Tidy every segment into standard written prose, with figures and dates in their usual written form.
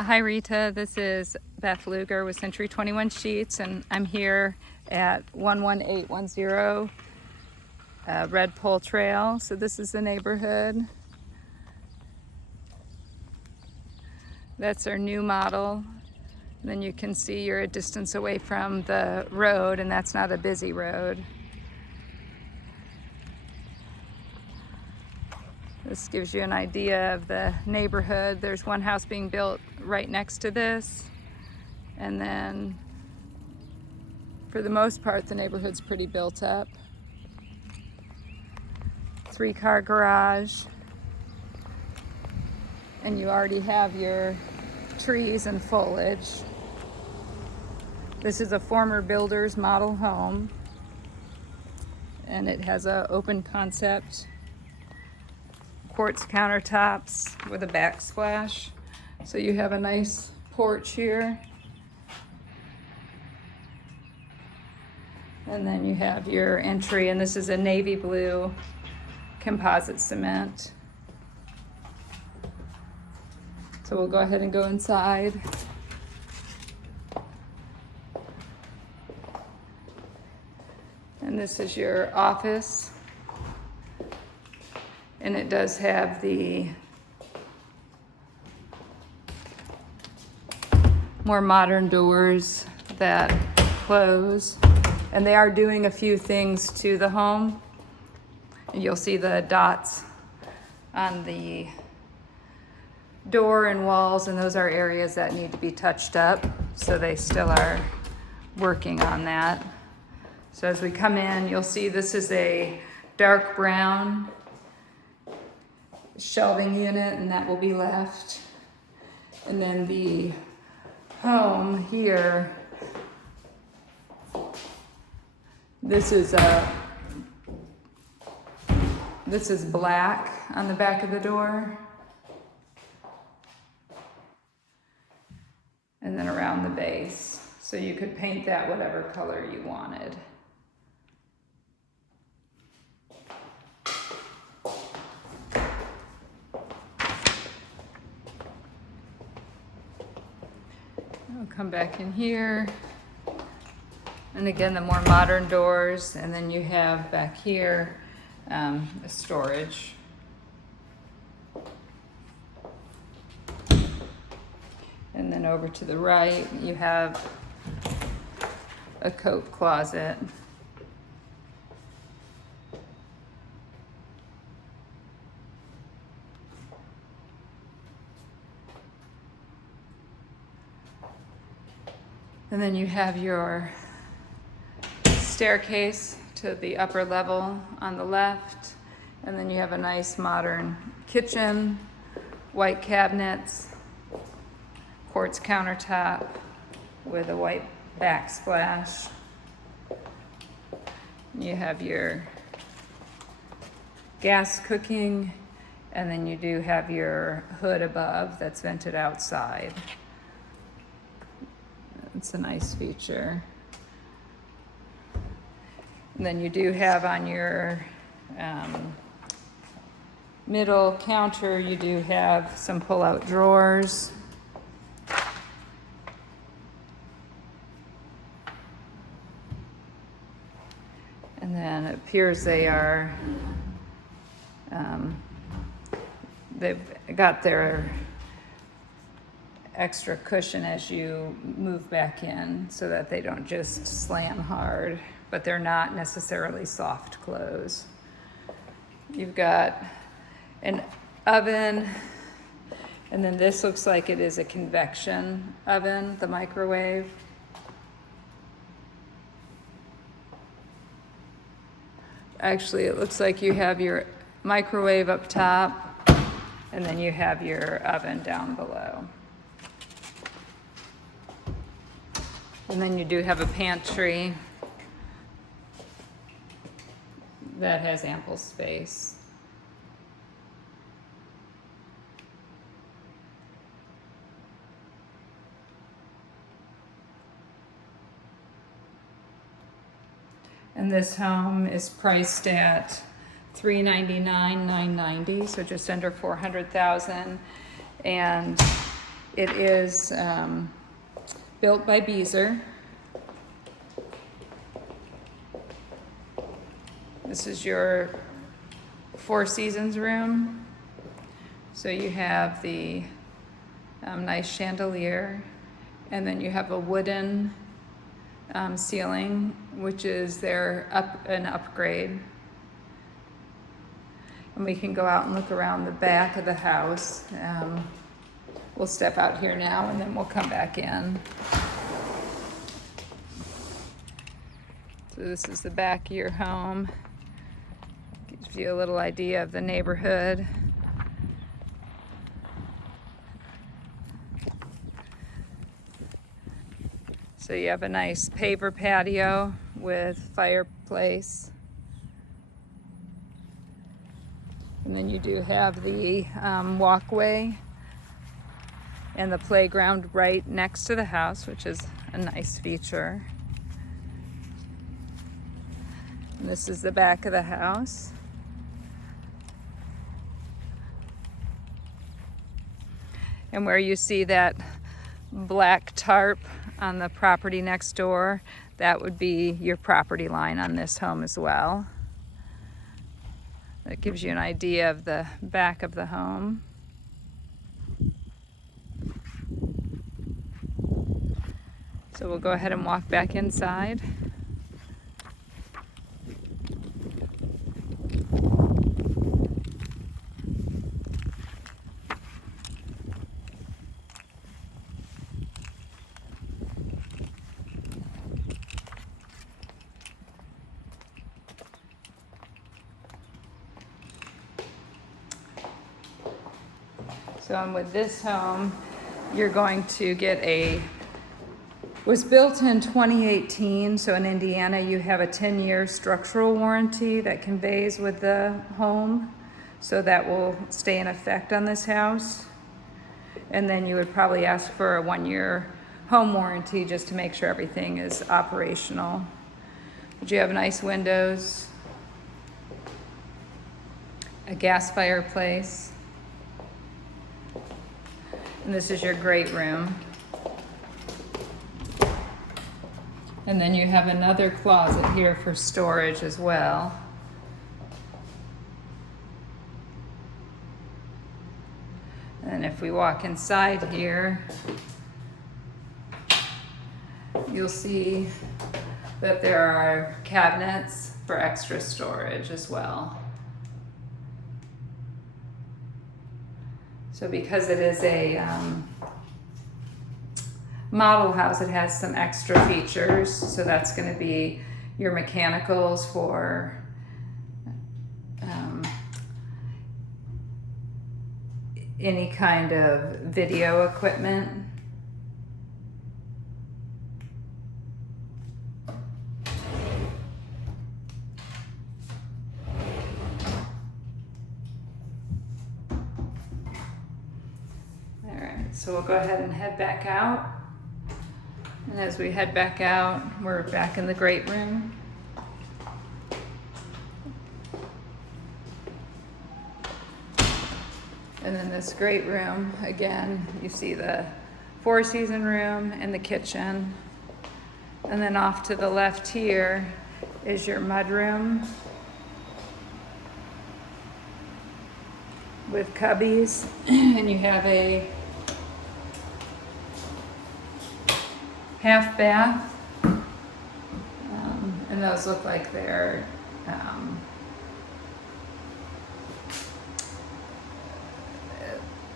Hi Rita, this is Beth Luger with Century 21 Sheets, and I'm here at 11810 Redpoll Trail. So this is the neighborhood. That's our new model. And then you can see you're a distance away from the road, and that's not a busy road. This gives you an idea of the neighborhood. There's one house being built right next to this. And then for the most part, the neighborhood's pretty built up. 3-car garage. And you already have your trees and foliage. This is a former builder's model home. And it has an open concept quartz countertops with a backsplash. So you have a nice porch here. And then you have your entry, and this is a navy blue composite cement. So we'll go ahead and go inside. And this is your office. And it does have the more modern doors that close. And they are doing a few things to the home. And you'll see the dots on the door and walls, and those are areas that need to be touched up. So they still are working on that. So as we come in, you'll see this is a dark brown shelving unit, and that will be left. And then the home here, this is black on the back of the door. And then around the base. So you could paint that whatever color you wanted. I'll come back in here. And again, the more modern doors. And then you have back here a storage. And then over to the right, you have a coat closet. And then you have your staircase to the upper level on the left. And then you have a nice modern kitchen, white cabinets, quartz countertop with a white backsplash. You have your gas cooking, and then you do have your hood above that's vented outside. It's a nice feature. And then you do have on your middle counter, you do have some pull-out drawers. And then it appears they are, they've got their extra cushion as you move back in so that they don't just slam hard, but they're not necessarily soft close. You've got an oven, and then this looks like it is a convection oven, the microwave. Actually, it looks like you have your microwave up top, and then you have your oven down below. And then you do have a pantry that has ample space. And this home is priced at $399,990, so just under $400,000. And It is built by Beazer. This is your Four Seasons room. So you have the nice chandelier, and then you have a wooden ceiling, which is an upgrade. And we can go out and look around the back of the house. We'll step out here now and then we'll come back in. So this is the back of your home. Gives you a little idea of the neighborhood. So you have a nice paver patio with fireplace. And then you do have the walkway and the playground right next to the house, which is a nice feature. And this is the back of the house. And where you see that black tarp on the property next door, that would be your property line on this home as well. That gives you an idea of the back of the home. So we'll go ahead and walk back inside. So with this home, you're going to get was built in 2018, so in Indiana you have a 10-year structural warranty that conveys with the home, so that will stay in effect on this house. And then you would probably ask for a 1-year home warranty just to make sure everything is operational. But you have nice windows, a gas fireplace, and this is your great room. And then you have another closet here for storage as well. And if we walk inside here, you'll see that there are cabinets for extra storage as well. So because it is a model house, it has some extra features. So that's going to be your mechanicals for any kind of video equipment. So we'll go ahead and head back out. And as we head back out, we're back in the great room. And then this great room, again, you see the four-season room and the kitchen. And then off to the left here is your mudroom with cubbies. And you have a half bath, and those look like they're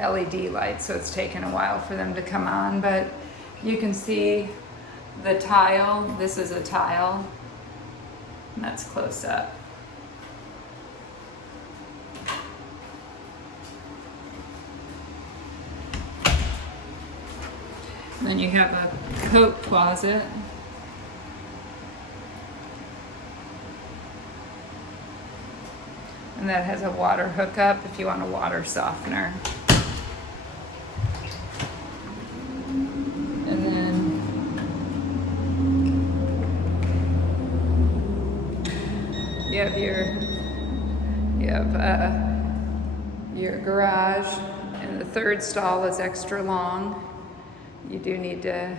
LED lights, so it's taken a while for them to come on, but you can see the tile. This is a tile, and that's close up. And then you have a coat closet. And that has a water hookup if you want a water softener. And then you have your garage, and the third stall is extra long. You do need to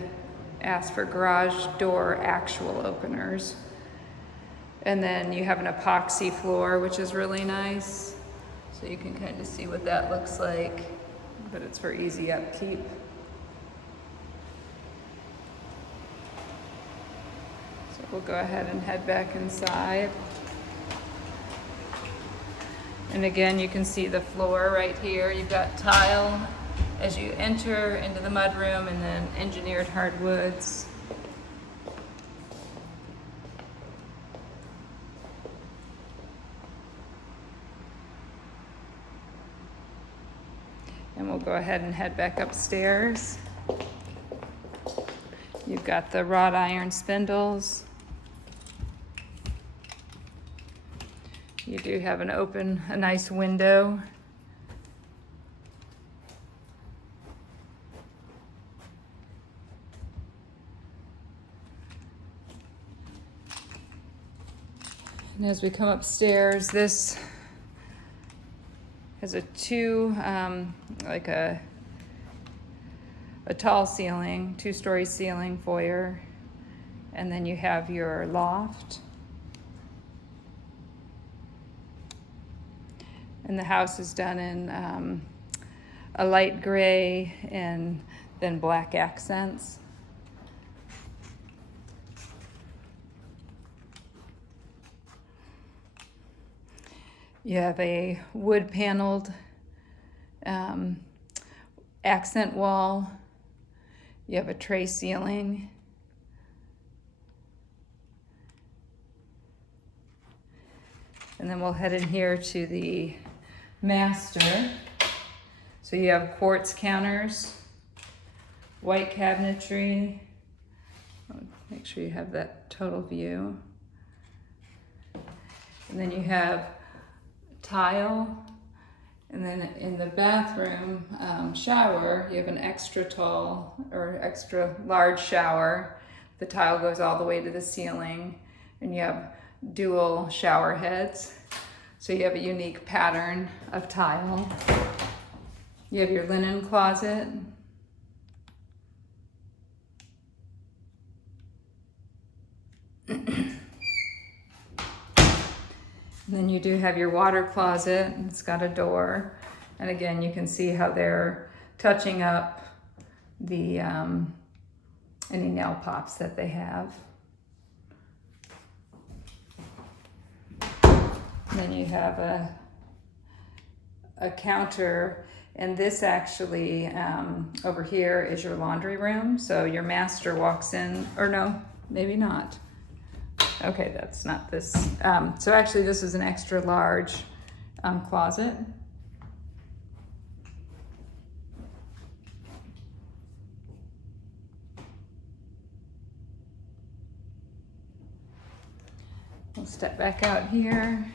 ask for garage door actual openers. And then you have an epoxy floor, which is really nice. So you can kind of see what that looks like, but it's for easy upkeep. So we'll go ahead and head back inside. And again, you can see the floor right here. You've got tile as you enter into the mudroom, and then engineered hardwoods. And we'll go ahead and head back upstairs. You've got the wrought iron spindles. You do have a nice window. And as we come upstairs, this has a tall ceiling, 2-story ceiling foyer, and then you have your loft. And the house is done in a light gray and then black accents. You have a wood paneled accent wall. You have a tray ceiling. And then we'll head in here to the master. So you have quartz counters, white cabinetry. Make sure you have that total view. And then you have tile. And then in the bathroom shower, you have an extra tall or extra large shower. The tile goes all the way to the ceiling, and you have dual shower heads. So you have a unique pattern of tile. You have your linen closet. And then you do have your water closet. It's got a door. And again, you can see how they're touching up the any nail pops that they have. And then you have a counter, and this actually over here is your laundry room. So your master walks in, or no, maybe not. Okay, that's not this. So actually this is an extra large closet. We'll step back out here.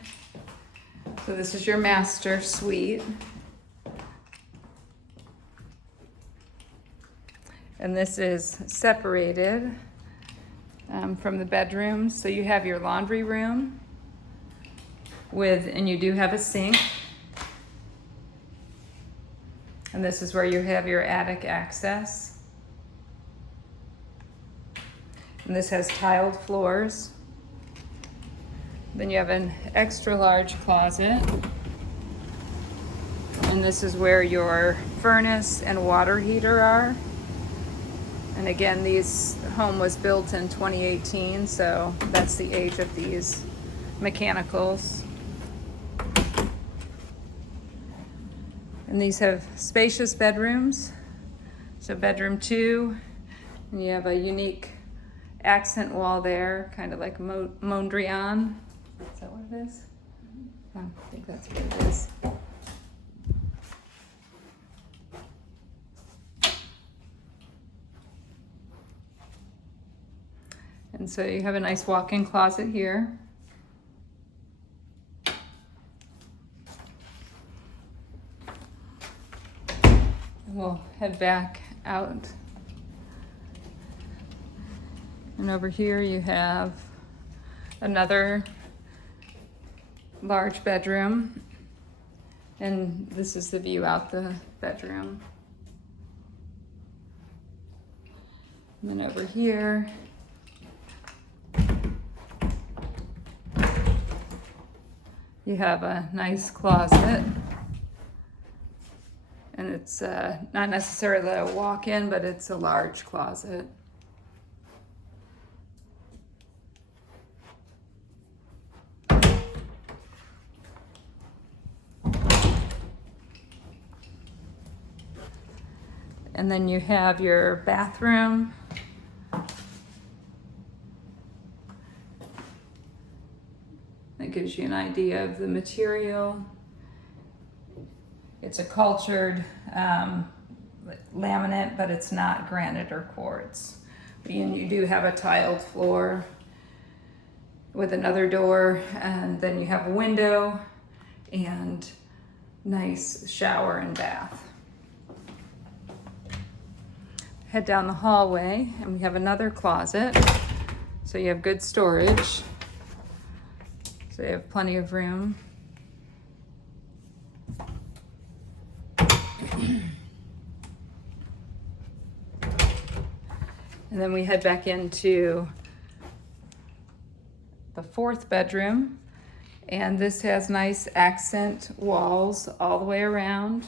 So this is your master suite. And this is separated from the bedrooms. So you have your laundry room and you do have a sink. And this is where you have your attic access. And this has tiled floors. Then you have an extra large closet. And this is where your furnace and water heater are. And again, this home was built in 2018, so that's the age of these mechanicals. And these have spacious bedrooms. So bedroom 2, and you have a unique accent wall there, kind of like Mondrian. Is that what it is? Oh, I think that's what it is. And so you have a nice walk-in closet here. And we'll head back out. And over here you have another large bedroom. And this is the view out the bedroom. And then over here, you have a nice closet. And it's not necessarily a walk-in, but it's a large closet. And then you have your bathroom. That gives you an idea of the material. It's a cultured laminate, but it's not granite or quartz. And you do have a tiled floor with another door, and then you have a window and nice shower and bath. Head down the hallway and we have another closet. So you have good storage. So you have plenty of room. And then we head back into the fourth bedroom. And this has nice accent walls all the way around.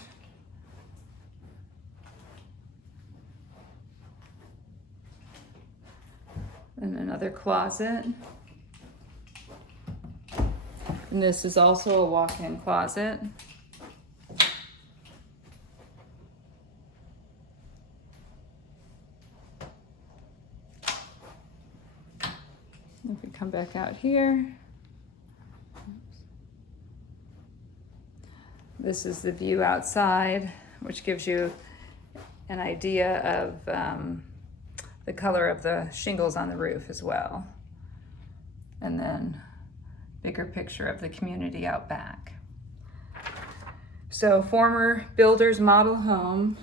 And another closet. And this is also a walk-in closet. If we come back out here, this is the view outside, which gives you an idea of the color of the shingles on the roof as well. And then bigger picture of the community out back. So former builder's model home,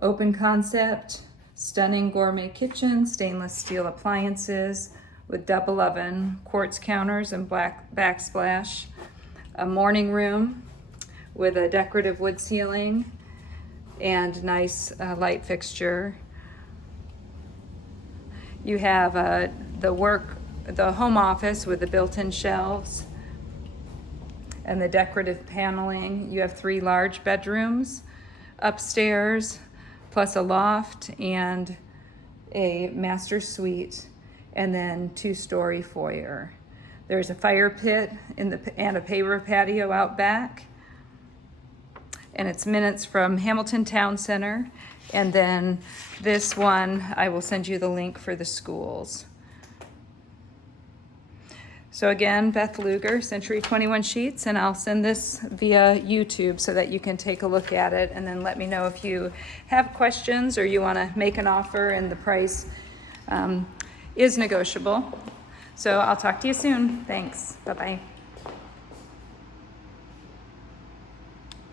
open concept, stunning gourmet kitchen, stainless steel appliances with double oven, quartz counters and black backsplash, a morning room with a decorative wood ceiling and nice light fixture. You have the home office with the built-in shelves and the decorative paneling. You have 3 large bedrooms upstairs, plus a loft and a master suite, and then 2-story foyer. There's a fire pit and a paver patio out back. And it's minutes from Hamilton Town Center. And then this one, I will send you the link for the schools. So again, Beth Luger, Century 21 Sheets, and I'll send this via YouTube so that you can take a look at it and then let me know if you have questions or you want to make an offer, and the price is negotiable. So I'll talk to you soon. Thanks. Bye-bye.